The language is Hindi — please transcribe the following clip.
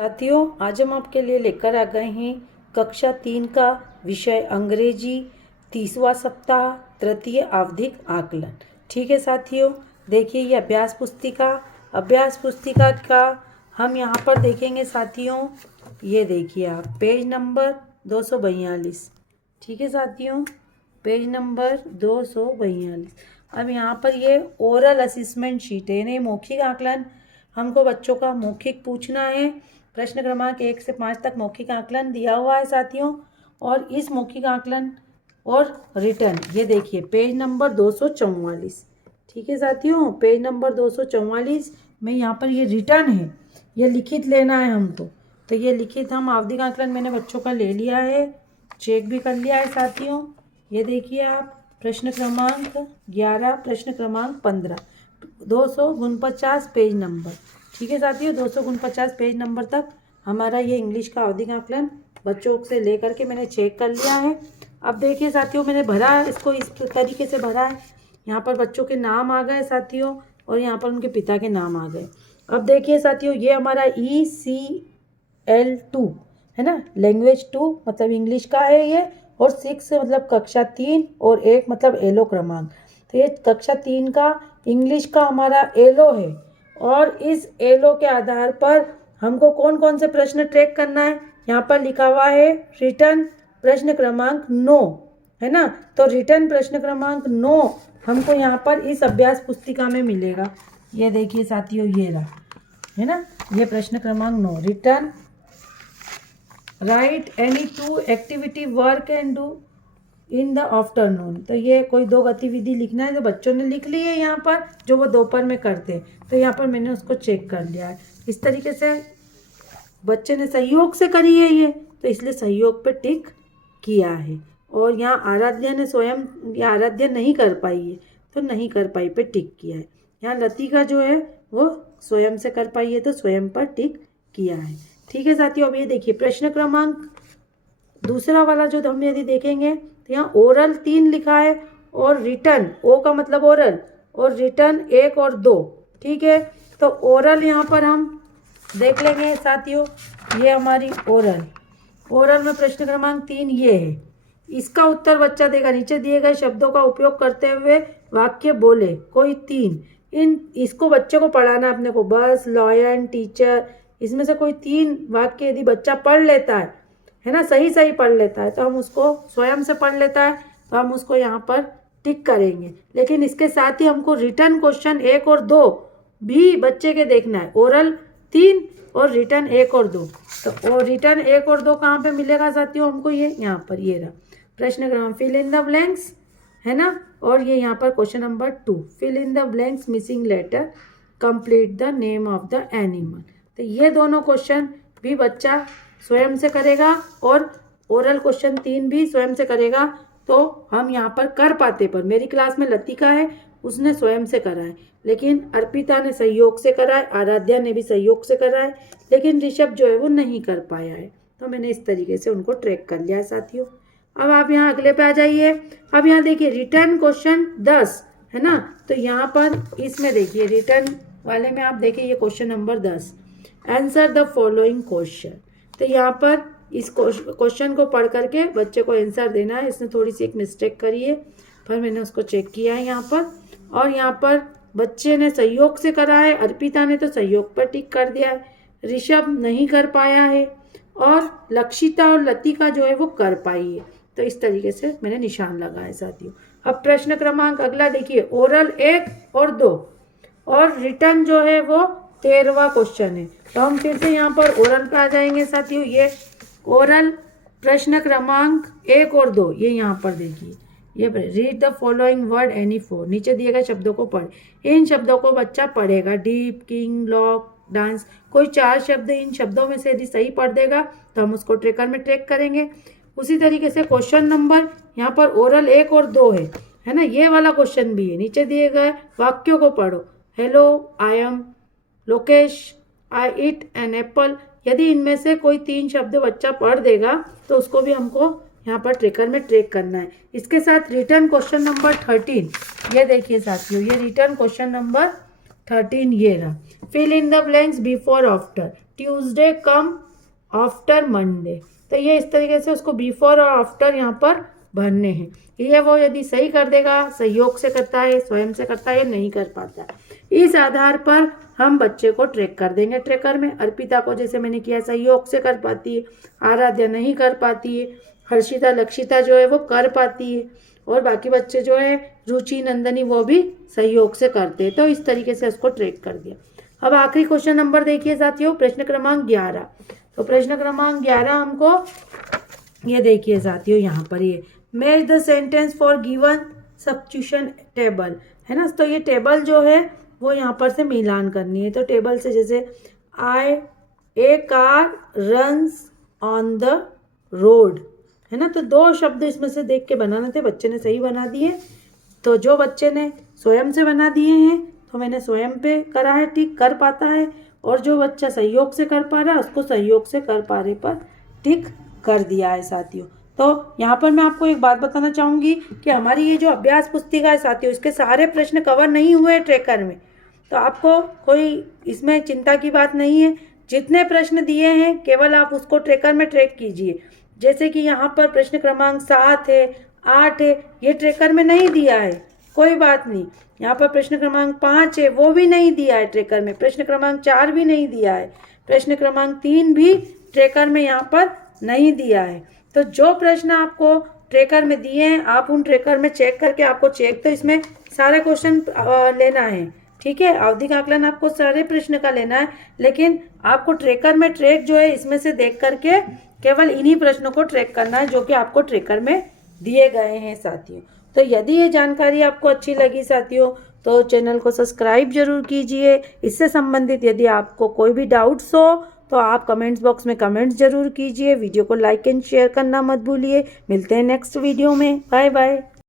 साथियों, आज हम आपके लिए लेकर आ गए हैं कक्षा 3 का विषय अंग्रेजी 30वां सप्ताह तृतीय आवधिक आकलन। ठीक है साथियों, देखिए ये अभ्यास पुस्तिका का हम यहाँ पर देखेंगे साथियों। ये देखिए आप पेज नंबर 242। ठीक है साथियों, पेज नंबर 242। अब यहाँ पर ये ओरल असेसमेंट शीट है, यानी मौखिक आकलन हमको बच्चों का मौखिक पूछना है। प्रश्न क्रमांक 1 से 5 तक मौखिक आकलन दिया हुआ है साथियों। और इस मौखिक आकलन और रिटर्न ये देखिए पेज नंबर 244। ठीक है साथियों, पेज नंबर 244 में यहाँ पर ये रिटर्न है, ये लिखित लेना है हमको। तो ये लिखित हम आवधिक आकलन मैंने बच्चों का ले लिया है, चेक भी कर लिया है साथियों। ये देखिए आप प्रश्न क्रमांक 11, प्रश्न क्रमांक 15, 249 पेज नंबर। ठीक है साथियों, 249 पेज नंबर तक हमारा ये इंग्लिश का आवधिक आकलन बच्चों से लेकर के मैंने चेक कर लिया है। अब देखिए साथियों, मैंने भरा इसको इस तरीके से भरा है। यहाँ पर बच्चों के नाम आ गए साथियों और यहाँ पर उनके पिता के नाम आ गए। अब देखिए साथियों, ये हमारा ECL2 है ना, लैंग्वेज 2 मतलब इंग्लिश का है ये, और 6 मतलब कक्षा 3 और 1 मतलब एलो क्रमांक। तो ये कक्षा 3 का इंग्लिश का हमारा एलो है। और इस एलो के आधार पर हमको कौन कौन से प्रश्न ट्रैक करना है, यहाँ पर लिखा हुआ है रिटर्न प्रश्न क्रमांक 9 है ना। तो रिटर्न प्रश्न क्रमांक 9 हमको यहाँ पर इस अभ्यास पुस्तिका में मिलेगा। ये देखिए साथियों, ये रहा है ना, ये प्रश्न क्रमांक 9 return right any 2 activity work and do in the afternoon. तो ये कोई 2 गतिविधि लिखना है, तो बच्चों ने लिख ली है यहाँ पर, जो वो दोपहर में करते हैं। तो यहाँ पर मैंने उसको चेक कर लिया है। इस तरीके से बच्चे ने सहयोग से करी है ये, तो इसलिए सहयोग पे टिक किया है। और यहाँ आराध्या ने स्वयं, या आराध्या नहीं कर पाई है तो नहीं कर पाई पे टिक किया है। यहाँ लतिका जो है वो स्वयं से कर पाई है तो स्वयं पर टिक किया है। ठीक है साथियों, अब ये देखिए प्रश्न क्रमांक दूसरा वाला जो हम यदि देखेंगे तो यहाँ ओरल 3 लिखा है और रिटर्न, ओ का मतलब ओरल, और रिटर्न 1 और 2। ठीक है, तो ओरल यहाँ पर हम देख लेंगे साथियों। ये हमारी ओरल में प्रश्न क्रमांक 3 ये है। इसका उत्तर बच्चा देगा। नीचे दिए गए शब्दों का उपयोग करते हुए वाक्य बोले कोई 3। इसको बच्चे को पढ़ाना है अपने को, बस, लॉयन, टीचर, इसमें से कोई 3 वाक्य यदि बच्चा पढ़ लेता है ना, सही पढ़ लेता है, तो हम उसको स्वयं से पढ़ लेता है तो हम उसको यहाँ पर टिक करेंगे। लेकिन इसके साथ ही हमको रिटर्न क्वेश्चन 1 और 2 भी बच्चे के देखना है। ओरल 3 और रिटर्न 1 और 2। तो रिटर्न 1 और 2 कहाँ पे मिलेगा साथियों हमको, ये यहाँ पर, ये रहा प्रश्न क्रमांक फिल इन द ब्लैंक्स है ना। और ये यहाँ पर question number 2 fill in the blanks missing letter complete the name of the animal. तो ये दोनों क्वेश्चन भी बच्चा स्वयं से करेगा और ओरल क्वेश्चन 3 भी स्वयं से करेगा। तो हम यहाँ पर कर पाते, पर मेरी क्लास में लतिका है, उसने स्वयं से करा है, लेकिन अर्पिता ने सहयोग से करा है, आराध्या ने भी सहयोग से करा है, लेकिन ऋषभ जो है वो नहीं कर पाया है। तो मैंने इस तरीके से उनको ट्रैक कर लिया है साथियों। अब आप यहाँ अगले पे आ जाइए। अब यहाँ देखिए रिटर्न क्वेश्चन 10 है ना। तो यहाँ पर इसमें देखिए रिटर्न वाले में आप देखिए ये question number 10, answer the following question. तो यहाँ पर इस क्वेश्चन को पढ़ करके बच्चे को आंसर देना है। इसने थोड़ी सी एक मिस्टेक करी है, पर मैंने उसको चेक किया है यहाँ पर। और यहाँ पर बच्चे ने सहयोग से करा है, अर्पिता ने तो सहयोग पर टिक कर दिया है, ऋषभ नहीं कर पाया है, और लक्षिता और लतिका जो है वो कर पाई है। तो इस तरीके से मैंने निशान लगाया साथियों। अब प्रश्न क्रमांक अगला देखिए, ओरल 1 और 2 और रिटर्न जो है वो 13वां क्वेश्चन है। तो हम फिर से यहाँ पर ओरल पे आ जाएंगे साथियों। ये ओरल प्रश्न क्रमांक 1 और 2 ये यहाँ पर देखिए, ये read the following word any 4। नीचे दिए गए शब्दों को पढ़। इन शब्दों को बच्चा पढ़ेगा, डीप, किंग, लॉक, डांस, कोई 4 शब्द इन शब्दों में से यदि सही पढ़ देगा तो हम उसको ट्रेकर में ट्रैक करेंगे। उसी तरीके से क्वेश्चन नंबर यहाँ पर ओरल 1 और 2 है ना, ये वाला क्वेश्चन भी है। नीचे दिए गए वाक्यों को पढ़ो, hello, I am Lokesh, I eat an apple. यदि इनमें से कोई 3 शब्द बच्चा पढ़ देगा तो उसको भी हमको यहाँ पर ट्रेकर में ट्रैक करना है। इसके साथ रिटर्न क्वेश्चन नंबर 13 ये देखिए साथियों, ये रिटर्न क्वेश्चन नंबर 13 ये रहा, fill in the blanks before after. Tuesday come after Monday. तो ये इस तरीके से उसको बिफोर और आफ्टर यहाँ पर भरने हैं। ये वो यदि सही कर देगा, सहयोग से करता है, स्वयं से करता है, नहीं कर पाता है, इस आधार पर हम बच्चे को ट्रैक कर देंगे। ट्रैकर में अर्पिता को जैसे मैंने किया सहयोग से कर पाती है, आराध्या नहीं कर पाती है, हर्षिता लक्षिता जो है वो कर पाती है, और बाकी बच्चे जो है रुचि नंदनी वो भी सहयोग से करते हैं। तो इस तरीके से उसको ट्रैक कर दिया। अब आखिरी क्वेश्चन नंबर देखिए साथियों, प्रश्न क्रमांक 11। तो प्रश्न क्रमांक 11 हमको ये देखिए साथियों, यहाँ पर ये match the sentence for given substitution table है ना। तो ये टेबल जो है वो यहाँ पर से मिलान करनी है। तो टेबल से जैसे a car runs on the road है ना। तो दो शब्द इसमें से देख के बनाने थे, बच्चे ने सही बना दिए। तो जो बच्चे ने स्वयं से बना दिए हैं तो मैंने स्वयं पे करा है, टिक कर पाता है, और जो बच्चा सहयोग से कर पा रहा है उसको सहयोग से कर पा रहे पर टिक कर दिया है साथियों। तो यहाँ पर मैं आपको एक बात बताना चाहूँगी कि हमारी ये जो अभ्यास पुस्तिका है साथियों, इसके सारे प्रश्न कवर नहीं हुए हैं ट्रैकर में। तो आपको कोई इसमें चिंता की बात नहीं है, जितने प्रश्न दिए हैं केवल आप उसको ट्रैकर में ट्रैक कीजिए। जैसे कि यहाँ पर प्रश्न क्रमांक 7 है, 8 है, ये ट्रैकर में नहीं दिया है, कोई बात नहीं। यहाँ पर प्रश्न क्रमांक 5 है, वो भी नहीं दिया है ट्रैकर में। प्रश्न क्रमांक 4 भी नहीं दिया है। प्रश्न क्रमांक 3 भी ट्रैकर में यहाँ पर नहीं दिया है। तो जो प्रश्न आपको ट्रैकर में दिए हैं आप उन ट्रैकर में चेक करके, आपको चेक तो इसमें सारे क्वेश्चन लेना है, ठीक है। आवधिक आकलन आपको सारे प्रश्न का लेना है, लेकिन आपको ट्रैकर में ट्रैक जो है इसमें से देख करके केवल इन्हीं प्रश्नों को ट्रैक करना है जो कि आपको ट्रैकर में दिए गए हैं साथियों। तो यदि ये जानकारी आपको अच्छी लगी साथियों तो चैनल को सब्सक्राइब जरूर कीजिए। इससे संबंधित यदि आपको कोई भी डाउट्स हो तो आप कमेंट्स बॉक्स में कमेंट्स जरूर कीजिए। वीडियो को लाइक एंड शेयर करना मत भूलिए। मिलते हैं नेक्स्ट वीडियो में। Bye bye.